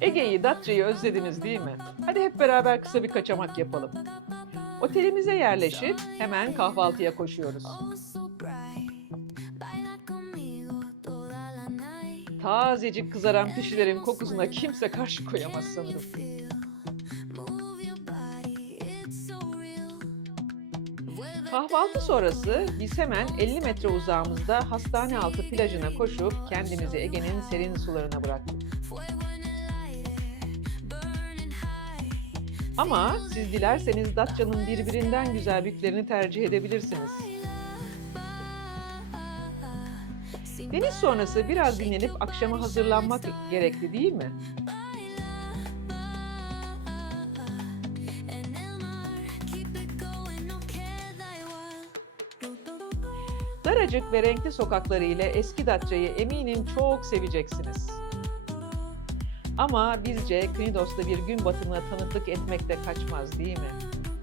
Ege'yi, Datça'yı özlediniz değil mi? Hadi hep beraber kısa bir kaçamak yapalım. Otelimize yerleşip hemen kahvaltıya koşuyoruz. Tazecik kızaran pişilerin kokusuna kimse karşı koyamaz sanırım. Kahvaltı sonrası biz hemen 50 metre uzağımızda hastane altı plajına koşup kendimizi Ege'nin serin sularına bıraktık. Ama siz dilerseniz Datça'nın birbirinden güzel büklerini tercih edebilirsiniz. Deniz sonrası biraz dinlenip akşama hazırlanmak gerekli değil mi? Daracık ve renkli sokakları ile eski Datça'yı eminim çok seveceksiniz. Ama bizce Knidos'ta bir gün batımına tanıklık etmek de kaçmaz değil mi?